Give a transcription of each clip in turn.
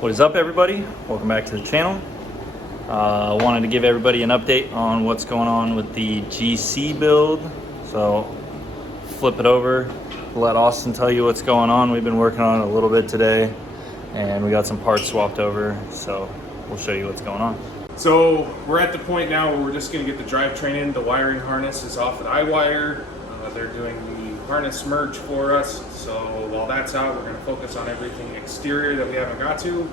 What is up, everybody? Welcome back to the channel. Wanted to give everybody an update on what's going on with the GC build. So flip it over, let Austin tell you what's going on. We've been working on it a little bit today and we got some parts swapped over, so we'll show you what's going on. So we're at the point now where we're just going to get the drivetrain in. The wiring harness is off at iWire. They're doing the harness merge for us. So while that's out, we're going to focus on everything exterior that we haven't got to.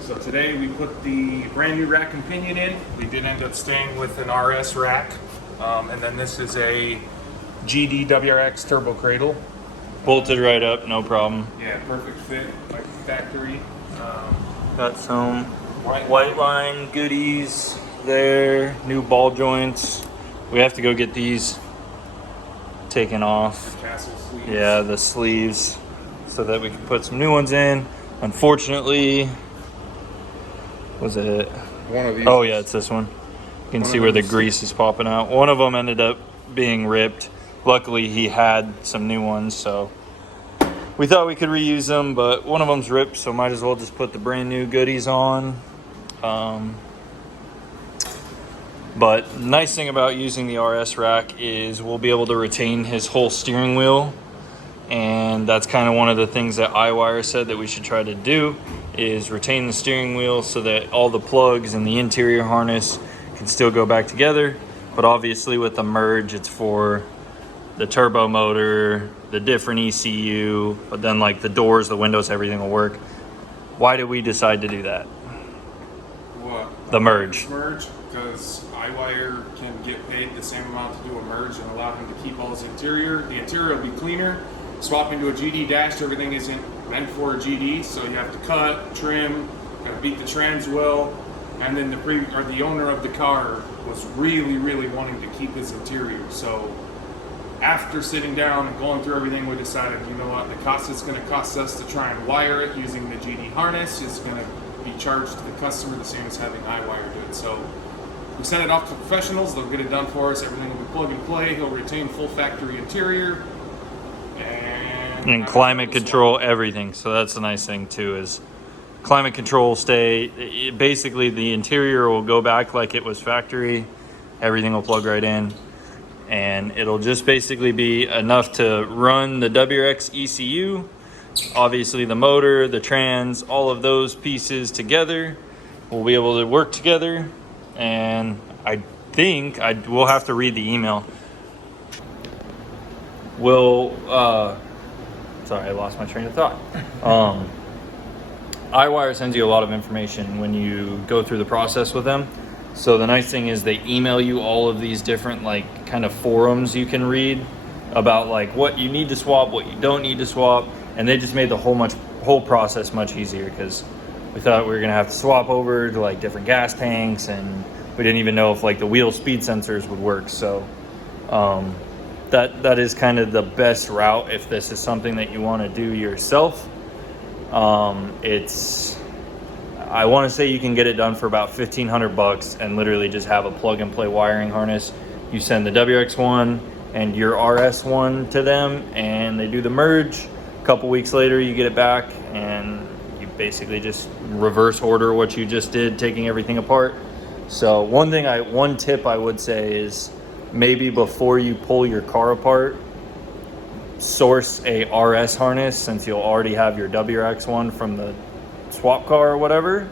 So today we put the brand new rack and pinion in. We did end up staying with an RS rack. And then this is a GD WRX turbo cradle. Bolted right up, no problem. Yeah, perfect fit, like factory. Got some white line goodies there, new ball joints. We have to go get these taken off. Tassel sleeves. Yeah, the sleeves, so that we can put some new ones in. Unfortunately, was it? One of these. Oh yeah, it's this one. You can see where the grease is popping out. One of them ended up being ripped. Luckily, he had some new ones, so we thought we could reuse them, but one of them's ripped, so might as well just put the brand new goodies on. But nice thing about using the RS rack is we'll be able to retain his whole steering wheel, and that's kind of one of the things that iWire said that we should try to do, is retain the steering wheel so that all the plugs and the interior harness can still go back together. But obviously with the merge, it's for the turbo motor, the different ECU, but then like the doors, the windows, everything will work. Why did we decide to do that? What? The merge. Merge, because iWire can get paid the same amount to do a merge and allow him to keep all his interior. The interior will be cleaner. Swapping to a GD dash, everything isn't meant for a GD, so you have to cut, trim, gotta beat the trans well. And then the owner of the car was really wanting to keep his interior. So after sitting down and going through everything, we decided, you know what, the cost it's going to cost us to try and wire it using the GD harness is going to be charged to the customer the same as having iWire do it. So we sent it off to professionals. They'll get it done for us. Everything will be plug and play. He'll retain full factory interior and climate control, everything. So that's the nice thing too, is climate control stay. Basically, the interior will go back like it was factory. Everything will plug right in. And it'll just basically be enough to run the WRX ECU, obviously the motor, the trans, all of those pieces together will be able to work together. And I think we'll have to read the email. Sorry, I lost my train of thought. iWire sends you a lot of information when you go through the process with them. So the nice thing is they email you all of these different like kind of forums you can read about like what you need to swap, what you don't need to swap. And they just made the whole process much easier, because we thought we were gonna have to swap over to like different gas tanks, and we didn't even know if like the wheel speed sensors would work. So that is kind of the best route if this is something that you want to do yourself. I want to say you can get it done for about $1,500 and literally just have a plug and play wiring harness. You send the WRX one and your RS one to them and they do the merge. A couple weeks later you get it back and you basically just reverse order what you just did, taking everything apart. So one tip I would say is maybe before you pull your car apart, source a RS harness, since you'll already have your WRX one from the swap car or whatever,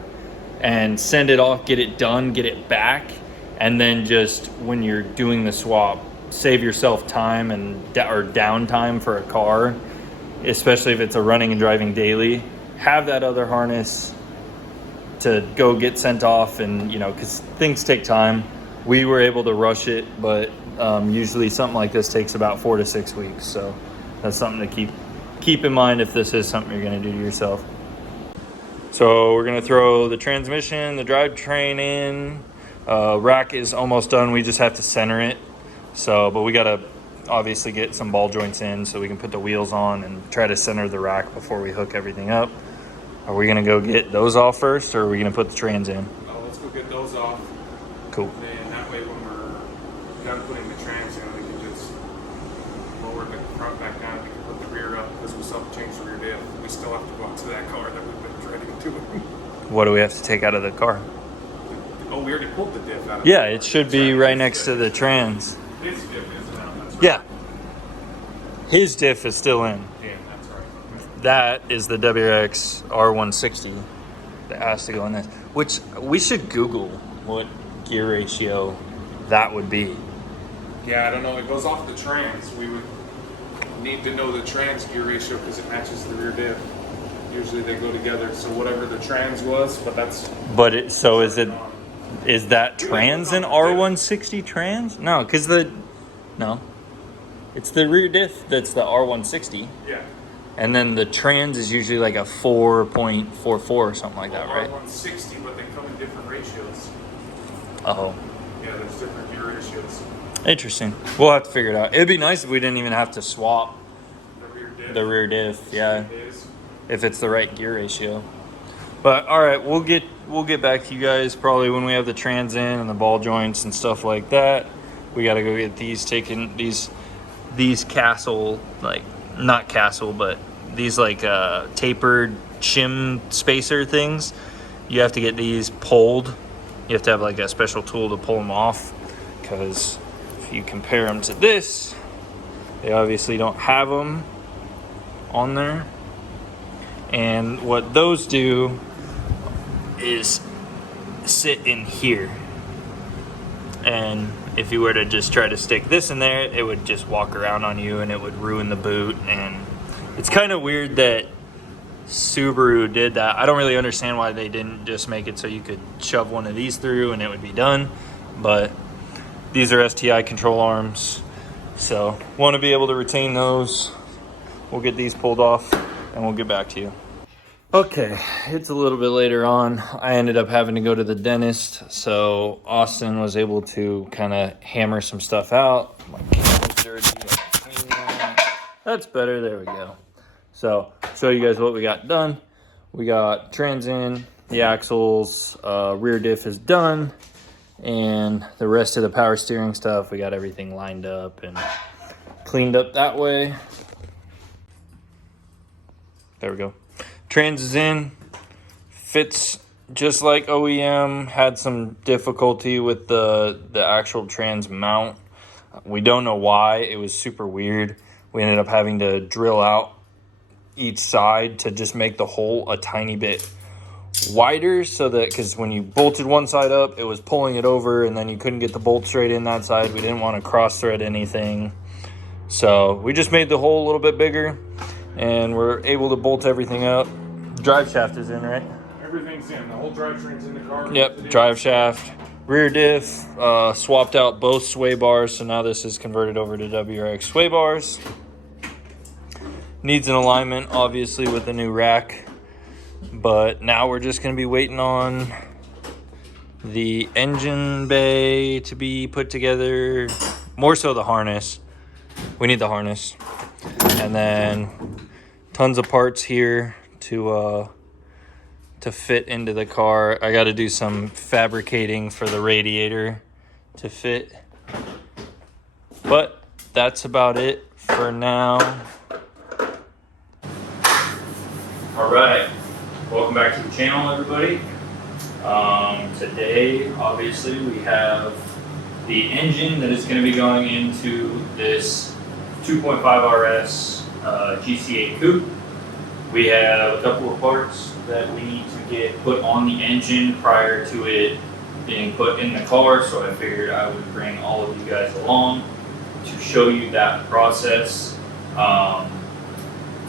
and send it off, get it done, get it back, and then just when you're doing the swap, save yourself time or downtime for a car, especially if it's a running and driving daily. Have that other harness to go get sent off, and because things take time. We were able to rush it, but usually something like this takes about 4 to 6 weeks, so that's something to keep in mind if this is something you're going to do yourself. So we're going to throw the transmission, the drivetrain in. Rack is almost done. We just have to center it. But we got to obviously get some ball joints in so we can put the wheels on and try to center the rack before we hook everything up. Are we going to go get those off first, or are we going to put the trans in? Let's go get those off. Cool. And that way when we're done putting the trans in, we can just lower the front back down. We can put the rear up, because we still have to change the rear diff. We still have to go out to that car that we've been dreading doing. What do we have to take out of the car? Oh, we already pulled the diff out of Yeah, the it should be car. right next to the trans. His diff is down, that's right. Yeah. His diff is still in. Yeah, that's right. That is the WRX R160 that has to go in this. Which we should Google what gear ratio that would be. Yeah, I don't know. It goes off the trans. We would need to know the trans gear ratio because it matches the rear diff. Usually they go together. So whatever the trans was, but that's... But is that trans an R160 trans? No, because no. It's the rear diff that's the R160. Yeah. And then the trans is usually like a 4.44 or something like that, right? R160, but they come in different ratios. Oh. Yeah, there's different gear ratios. Interesting. We'll have to figure it out. It'd be nice if we didn't even have to swap the rear diff, yeah. If it's the right gear ratio. But all right, we'll get back to you guys probably when we have the trans in and the ball joints and stuff like that. We got to go get these taken, these Castle, like not Castle, but these like tapered shim spacer things. You have to get these pulled. You have to have like a special tool to pull them off, because if you compare them to this, they obviously don't have them on there. And what those do is sit in here. And if you were to just try to stick this in there, it would just walk around on you and it would ruin the boot. And it's kind of weird that Subaru did that. I don't really understand why they didn't just make it so you could shove one of these through and it would be done. But these are STI control arms, so want to be able to retain those. We'll get these pulled off and we'll get back to you. Okay, it's a little bit later on. I ended up having to go to the dentist, so Austin was able to kind of hammer some stuff out. My camera's dirty. I can clean that. That's better. There we go. So, show you guys what we got done. We got trans in, the axles, rear diff is done, and the rest of the power steering stuff, we got everything lined up and cleaned up that way. There we go. Trans is in, fits just like OEM, had some difficulty with the actual trans mount. We don't know why, it was super weird. We ended up having to drill out each side to just make the hole a tiny bit wider, so that, because when you bolted one side up, it was pulling it over and then you couldn't get the bolt straight in that side. We didn't want to cross thread anything. So we just made the hole a little bit bigger and we're able to bolt everything up. Drive shaft is in, right? Everything's in. The whole drivetrain's in the car. Yep, drive shaft. Rear diff, swapped out both sway bars, so now this is converted over to WRX sway bars. Needs an alignment, obviously, with the new rack. But now we're just going to be waiting on the engine bay to be put together. More so the harness. We need the harness. And then tons of parts here to fit into the car. I got to do some fabricating for the radiator to fit. But that's about it for now. All right, welcome back to the channel, everybody. Today, obviously, we have the engine that is going to be going into this 2.5 RS GC8 Coupe. We have a couple of parts that we need to get put on the engine prior to it being put in the car, so I figured I would bring all of you guys along to show you that process.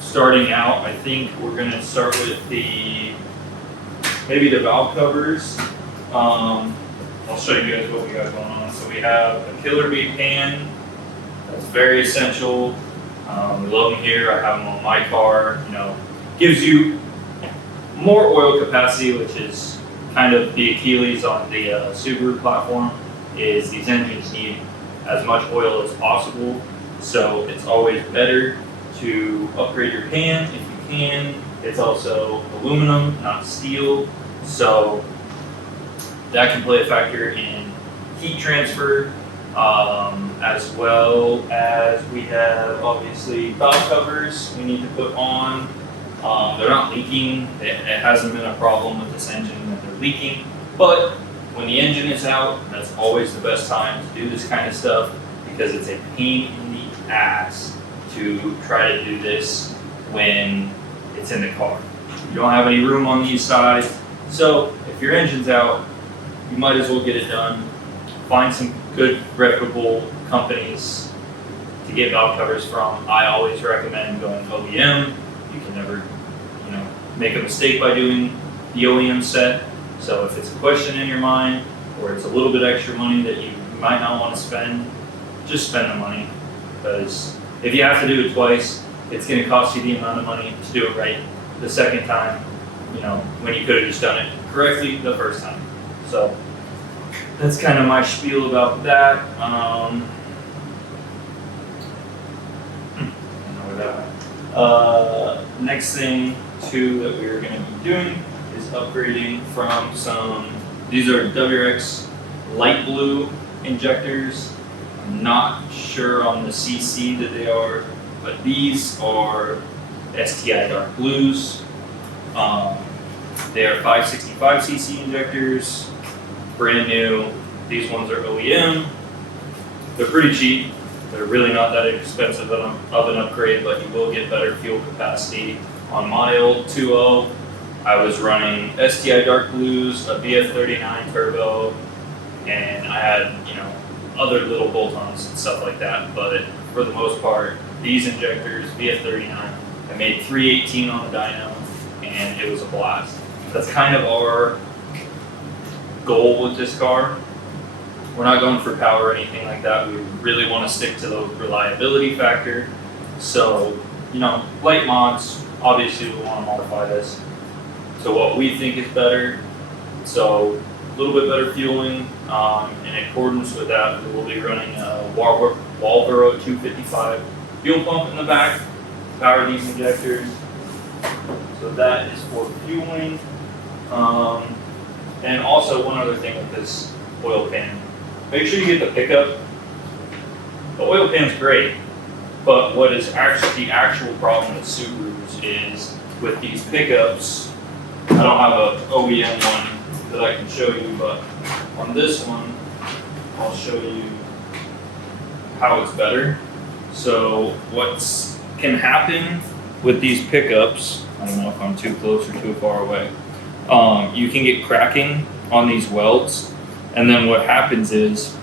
Starting out, I think we're going to start with maybe the valve covers. I'll show you guys what we got going on. So we have a Killer Bee pan. That's very essential. We love them here. I have them on my car. You know, gives you more oil capacity, which is kind of the Achilles on the Subaru platform. Is these engines need as much oil as possible, so it's always better to upgrade your pan if you can. It's also aluminum, not steel, so that can play a factor in heat transfer, as well as we have obviously valve covers we need to put on. They're not leaking. It hasn't been a problem with this engine that they're leaking. But when the engine is out, that's always the best time to do this kind of stuff because it's a pain in the ass to try to do this when it's in the car. You don't have any room on these sides. So if your engine's out, you might as well get it done. Find some good reputable companies to get valve covers from. I always recommend going OEM. You can never, make a mistake by doing the OEM set. So if it's a question in your mind or it's a little bit extra money that you might not want to spend, just spend the money. Because if you have to do it twice, it's going to cost you the amount of money to do it right the second time, when you could have just done it correctly the first time. So that's kind of my spiel about that. I don't know where that went. Next thing too that we're going to be doing is upgrading from these are WRX light blue injectors. I'm not sure on the CC that they are, but these are STI dark blues. They are 565cc injectors, brand new. These ones are OEM. They're pretty cheap. They're really not that expensive of an upgrade, but you will get better fuel capacity. On my old 2.0, I was running STI dark blues, a BF39 turbo, and I had, other little bolt-ons and stuff like that. But for the most part, these injectors, BF39, I made 318 on the dyno, and it was a blast. That's kind of our goal with this car. We're not going for power or anything like that. We really want to stick to the reliability factor. So, light mods, obviously we want to modify this to what we think is better. So, a little bit better fueling. In accordance with that, we will be running a Walbro 255 fuel pump in the back to power these injectors. So that is for fueling. And also one other thing with this oil pan. Make sure you get the pickup. The oil pan's great, but what is actually the actual problem with Subarus is with these pickups. I don't have an OEM one that I can show you, but on this one, I'll show you how it's better. So what can happen with these pickups, I don't know if I'm too close or too far away, you can get cracking on these welds, and then what happens is,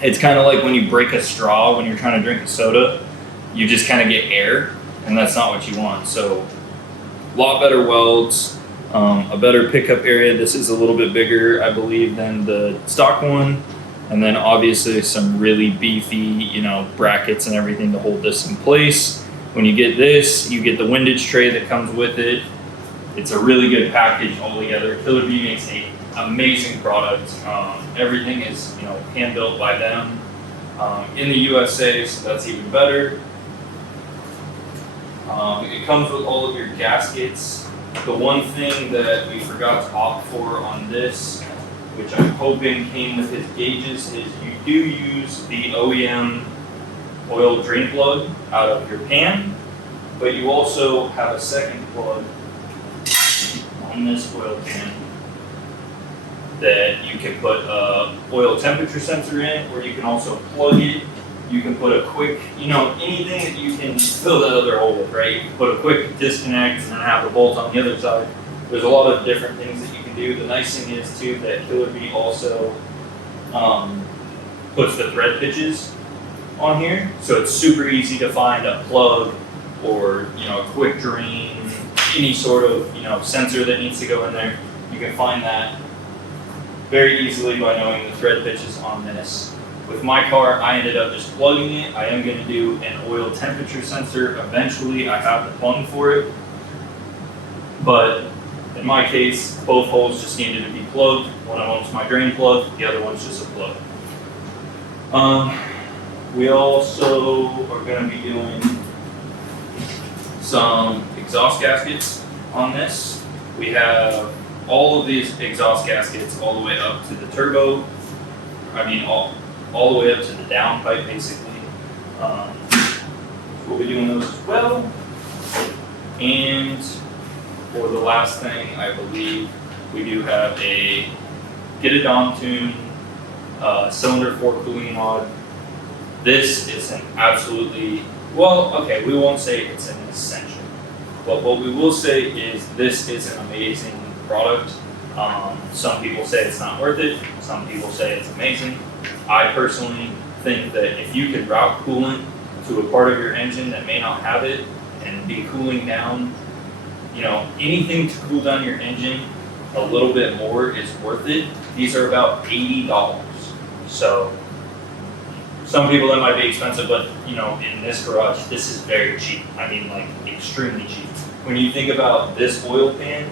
it's kind of like when you break a straw when you're trying to drink a soda, you just kind of get air, and that's not what you want. So a lot better welds, a better pickup area. This is a little bit bigger, I believe, than the stock one. And then obviously some really beefy, brackets and everything to hold this in place. When you get this, you get the windage tray that comes with it. It's a really good package altogether. Killer Bee makes an amazing product. Everything is, hand built by them in the USA, so that's even better. It comes with all of your gaskets. The one thing that we forgot to opt for on this, which I'm hoping came with his gauges, is you do use the OEM oil drain plug out of your pan, but you also have a second plug on this oil pan that you can put a oil temperature sensor in, or you can also plug it. You can put a quick, anything that you can fill that other hole with, right? You can put a quick disconnect and then have the bolt on the other side. There's a lot of different things that you can do. The nice thing is too that Killer Bee also puts the thread pitches on here, so it's super easy to find a plug or a quick drain, any sort of sensor that needs to go in there. You can find that very easily by knowing the thread pitches on this. With my car, I ended up just plugging it. I am going to do an oil temperature sensor eventually. I have the plug for it, but in my case, both holes just needed to be plugged. One of them's my drain plug, the other one's just a plug. We also are going to be doing some exhaust gaskets on this. We have all of these exhaust gaskets all the way up to the turbo. All the way up to the downpipe, basically. We'll be doing those as well. And for the last thing, I believe we do have a Get a Dom Tune cylinder 4 cooling mod. This is an absolutely, well, okay, we won't say it's an essential, but what we will say is this is an amazing product. Some people say it's not worth it. Some people say it's amazing. I personally think that if you can route coolant to a part of your engine that may not have it and be cooling down, you know, anything to cool down your engine a little bit more is worth it. These are about $80. So some people that might be expensive, but you know, in this garage, this is very cheap. I mean, like extremely cheap. When you think about this oil pan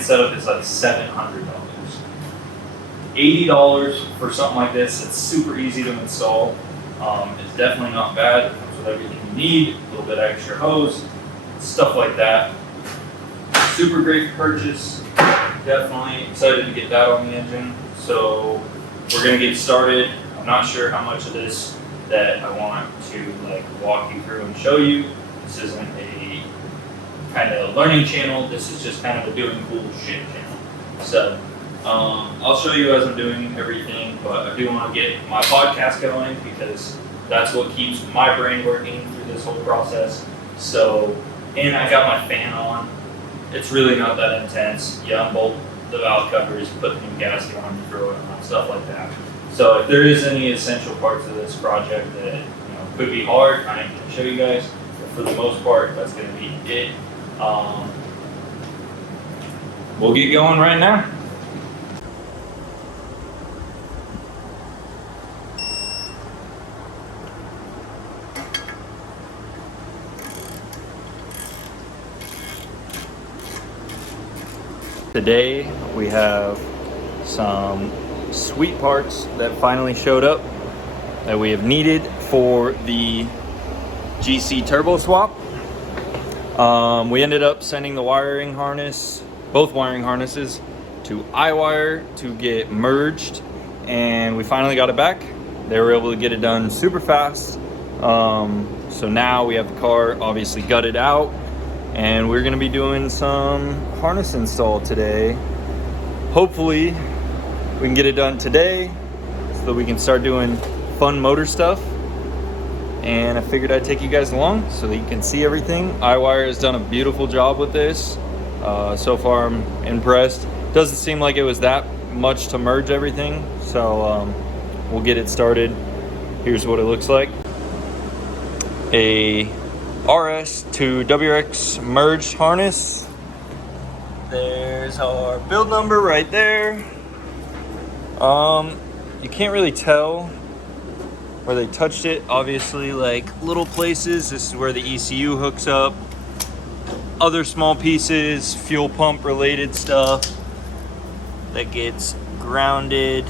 setup is like $700. $80 for something like this. It's super easy to install. It's definitely not bad. It comes with everything you need. A little bit of extra hose, stuff like that. Super great purchase. Definitely excited to get that on the engine. So we're gonna get started. I'm not sure how much of this that I want to like walk you through and show you. This isn't a kind of learning channel. This is just kind of a doing cool shit channel. So I'll show you as I'm doing everything, but I do want to get my podcast going because that's what keeps my brain working through this whole process. So, and I got my fan on. It's really not that intense. You unbolt the valve covers, put new gasket on, you throw it on, stuff like that. So if there is any essential parts of this project that could be hard, I am going to show you guys. But for the most part, that's going to be it. We'll get going right now. Today we have some sweet parts that finally showed up that we have needed for the GC turbo swap. We ended up sending the wiring harness, both wiring harnesses, to iWire to get merged, and we finally got it back. They were able to get it done super fast. So now we have the car obviously gutted out, and we're going to be doing some harness install today. Hopefully we can get it done today so that we can start doing fun motor stuff. And I figured I'd take you guys along so that you can see everything. iWire has done a beautiful job with this. So far I'm impressed. Doesn't seem like it was that much to merge everything. So we'll get it started. Here's what it looks like. A RS to WRX merged harness. There's our build number right there. You can't really tell where they touched it. Obviously, like little places. This is where the ECU hooks up. Other small pieces, fuel pump related stuff that gets grounded.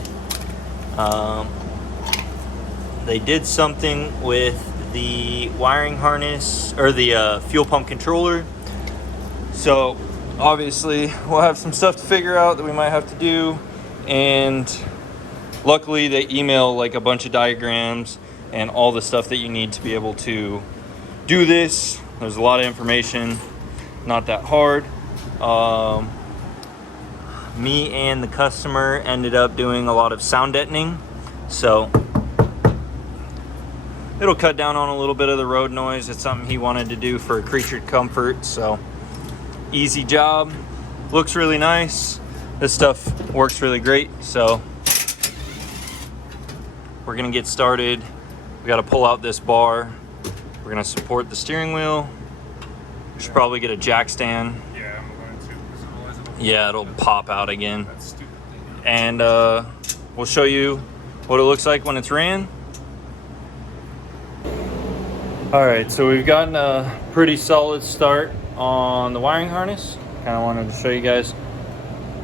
They did something with the wiring harness or the fuel pump controller. So obviously we'll have some stuff to figure out that we might have to do, and luckily they email like a bunch of diagrams and all the stuff that you need to be able to do this. There's a lot of information, not that hard. Me and the customer ended up doing a lot of sound deadening, so it'll cut down on a little bit of the road noise. It's something he wanted to do for creature comfort, so easy job. Looks really nice. This stuff works really great, so we're gonna get started. We gotta pull out this bar. We're gonna support the steering wheel. We should probably get a jack stand. Yeah, I'm going to. 'Cause otherwise It'll pop out again. That stupid thing. And we'll show you what it looks like when it's ran. All right, so we've gotten a pretty solid start on the wiring harness. Kind of wanted to show you guys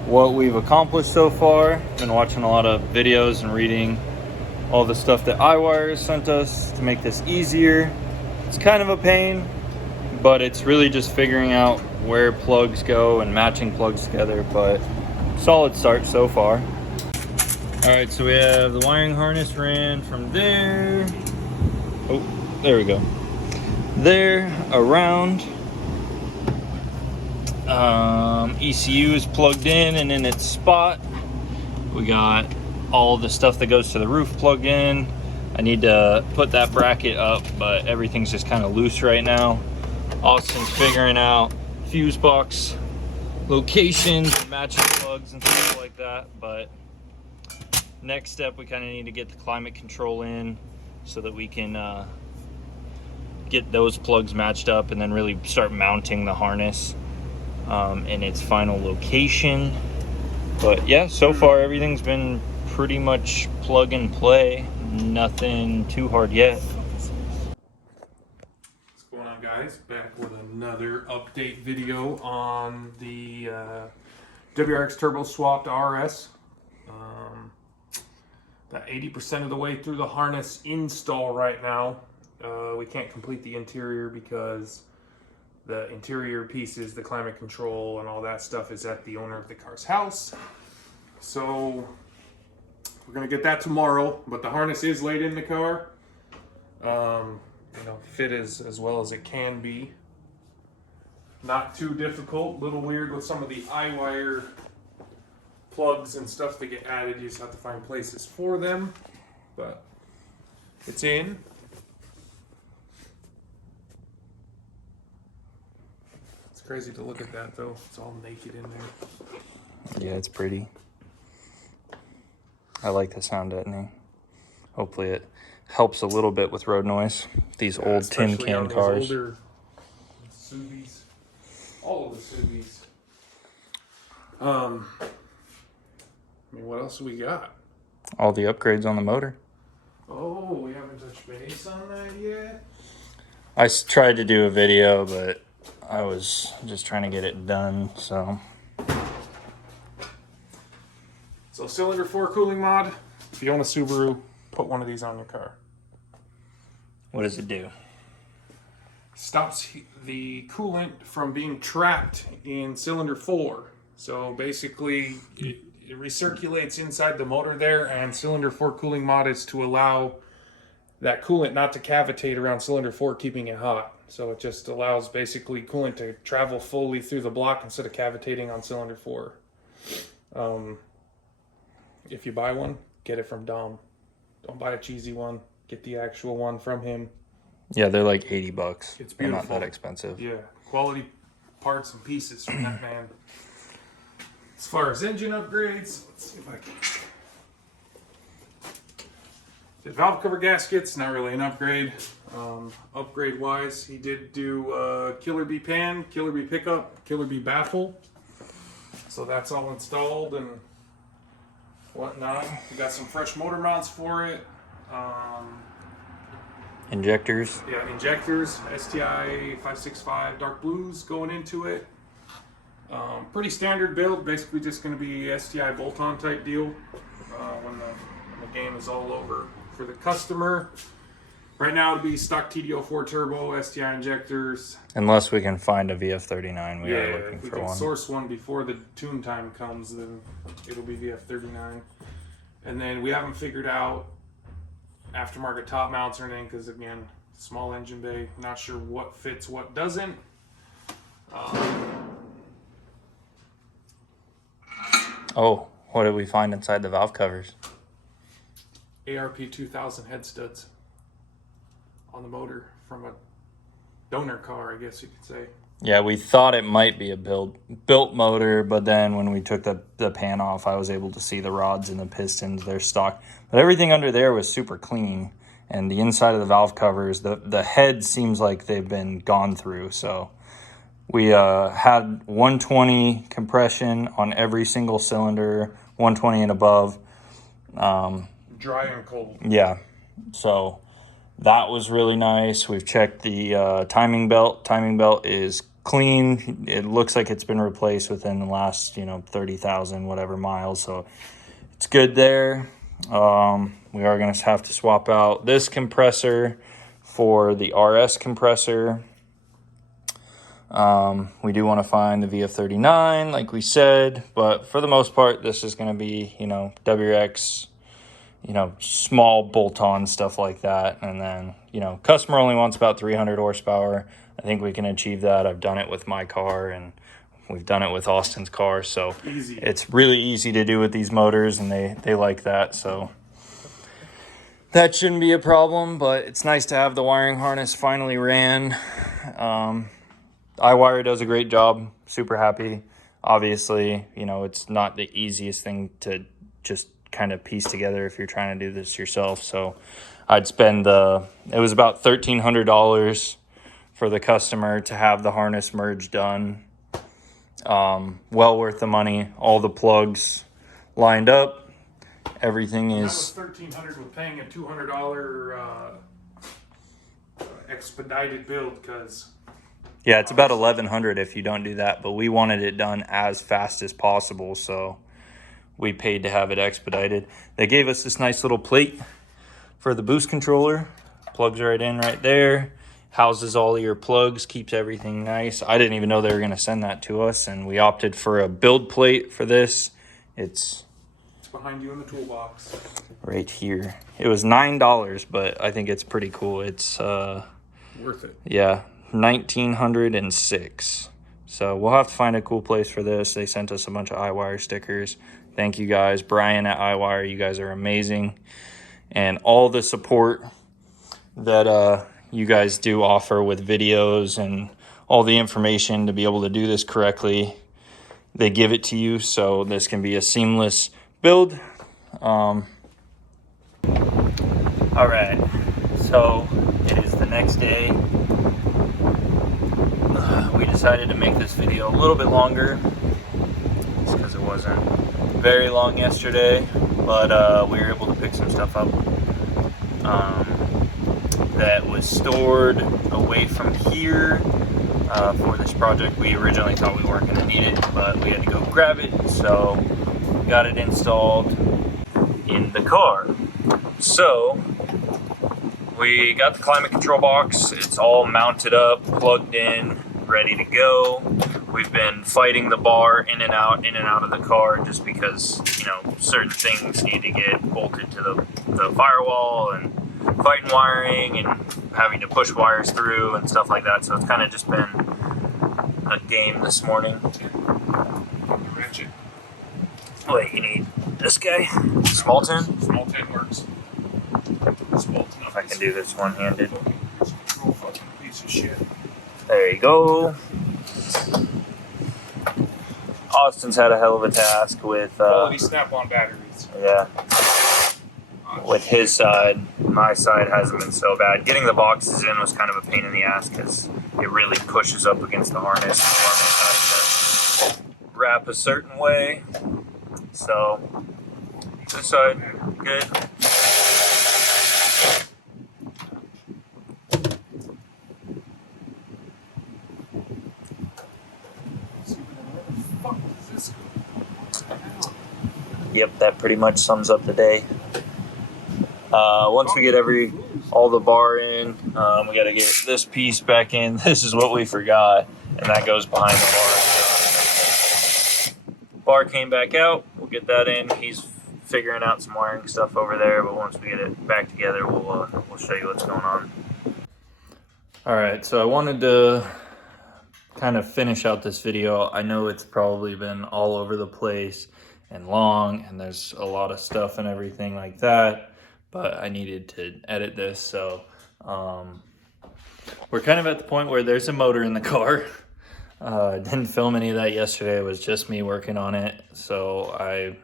what we've accomplished so far. Been watching a lot of videos and reading all the stuff that iWire has sent us to make this easier. It's kind of a pain, but it's really just figuring out where plugs go and matching plugs together, but solid start so far. All right, so we have the wiring harness ran from there. Oh, there we go. there around. ECU is plugged in and in its spot. We got all the stuff that goes to the roof plugged in. I need to put that bracket up, but everything's just kind of loose right now. Austin's figuring out fuse box locations, matching plugs and stuff like that. But next step, we kind of need to get the climate control in so that we can get those plugs matched up and then really start mounting the harness in its final location. But yeah, so far everything's been pretty much plug and play. Nothing too hard yet. What's going on, guys? Back with another update video on the WRX Turbo Swapped RS. About 80% of the way through the harness install right now. We can't complete the interior because the interior pieces, the climate control and all that stuff is at the owner of the car's house. So we're gonna get that tomorrow, but the harness is laid in the car. Fit as well as it can be. Not too difficult. A little weird with some of the I-wire plugs and stuff that get added. You just have to find places for them, but it's in. It's crazy to look at that though. It's all naked in there. Yeah, it's pretty. I like the sound deadening. Hopefully it helps a little bit with road noise. These old tin Especially can on cars. these older Subies. All of the Subies. What else we got? All the upgrades on the motor. Oh, we haven't touched base on that yet. I tried to do a video, but I was just trying to get it done, so. So cylinder 4 cooling mod. If you own a Subaru, put one of these on your car. What does it do? Stops the coolant from being trapped in cylinder 4. So basically, it recirculates inside the motor there, and cylinder 4 cooling mod is to allow that coolant not to cavitate around cylinder 4, keeping it hot. So it just allows basically coolant to travel fully through the block instead of cavitating on cylinder 4. If you buy one, get it from Dom. Don't buy a cheesy one. Get the actual one from him. Yeah, they're like $80. It's They're beautiful. not that expensive. Yeah, quality parts and pieces from that man. As far as engine upgrades, let's see if I can. The valve cover gaskets, not really an upgrade. Upgrade wise, he did do Killer Bee pan, Killer Bee pickup, Killer Bee baffle. So that's all installed and whatnot. We got some fresh motor mounts for it. Injectors. Yeah, injectors, STI 565 dark blues going into it. Pretty standard build, basically just going to be STI bolt-on type deal when the game is all over for the customer. Right now it'll be stock TD04 turbo, STI injectors. Unless we can find a VF39, we are Yeah, looking if we for can one. source one before the tune time comes, then it'll be VF39. And then we haven't figured out aftermarket top mounts or anything because, again, small engine bay, not sure what fits, what doesn't. Oh, what did we find inside the valve covers? ARP 2000 head studs on the motor from a donor car, I guess you could say. Yeah, we thought it might be a built motor, but then when we took the pan off, I was able to see the rods and the pistons, they're stock. But everything under there was super clean, and the inside of the valve covers, the head seems like they've been gone through. So we had 120 compression on every single cylinder, 120 and above. Dry and cold. Yeah, so that was really nice. We've checked the timing belt. Timing belt is clean. It looks like it's been replaced within the last, 30,000 whatever miles. So it's good there. We are going to have to swap out this compressor for the RS compressor. We do want to find the VF39, like we said, but for the most part, this is going to be, WRX you know, small bolt-on stuff like that. And then, you know, customer only wants about 300 horsepower. I think we can achieve that. I've done it with my car, and we've done it with Austin's car. So Easy. it's really easy to do with these motors, and they like that. So that shouldn't be a problem, but it's nice to have the wiring harness finally ran. iWire does a great job. Super happy. Obviously, you know, it's not the easiest thing to just kind of piece together if you're trying to do this yourself. So I'd spend it was about $1,300 for the customer to have the harness merge done. Well worth the money. All the plugs lined up. Everything is. That was $1,300 with paying a $200 expedited build, because Yeah, it's about $1,100 if you don't do that, but we wanted it done as fast as possible, so we paid to have it expedited. They gave us this nice little plate for the boost controller. Plugs right in right there. Houses all of your plugs, keeps everything nice. I didn't even know they were going to send that to us, and we opted for a build plate for this. It's behind you in the toolbox. right here. It was $9, but I think it's pretty cool. It's Worth it. yeah, 1,906. So we'll have to find a cool place for this. They sent us a bunch of iWire stickers. Thank you guys. Brian at iWire, you guys are amazing. And all the support that you guys do offer with videos and all the information to be able to do this correctly, they give it to you, so this can be a seamless build. All right, so it is the next day. We decided to make this video a little bit longer just because it wasn't very long yesterday, but we were able to pick some stuff up that was stored away from here for this project. We originally thought we weren't going to need it, but we had to go grab it, so we got it installed in the car. So we got the climate control box. It's all mounted up, plugged in, ready to go. We've been fighting the bar in and out of the car just because, you know, certain things need to get bolted to the firewall, and fighting wiring and having to push wires through and stuff like that. So it's kind of just been a game this morning. Ratchet. Wait, you need this guy? Small 10? Small 10 works. Small 10. If I can do this one-handed. Control fucking piece of shit. There you go. Austin's had a hell of a task with Quality snap-on batteries. yeah, with his side. My side hasn't been so bad. Getting the boxes in was kind of a pain in the ass because it really pushes up against the harness. The harness has to wrap a certain way. So this side, good. Yep, that pretty much sums up the day. Once we get all the bar in, we got to get this piece back in. This is what we forgot, and that goes behind the bar. So, bar came back out. We'll get that in. He's figuring out some wiring stuff over there, but once we get it back together, we'll show you what's going on. All right, so I wanted to kind of finish out this video. I know it's probably been all over the place and long, and there's a lot of stuff and everything like that, but I needed to edit this. So we're kind of at the point where there's a motor in the car. I didn't film any of that yesterday. It was just me working on it, so I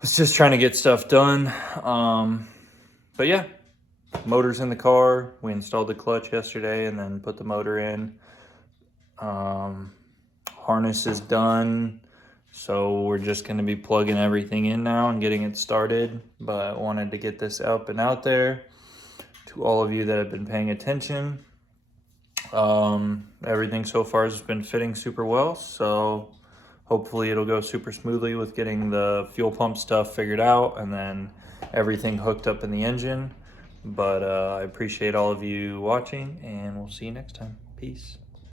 was just trying to get stuff done. But yeah, motor's in the car. We installed the clutch yesterday and then put the motor in. Harness is done. So we're just going to be plugging everything in now and getting it started. But I wanted to get this up and out there to all of you that have been paying attention. Everything so far has been fitting super well. So hopefully it'll go super smoothly with getting the fuel pump stuff figured out and then everything hooked up in the engine. But I appreciate all of you watching, and we'll see you next time. Peace.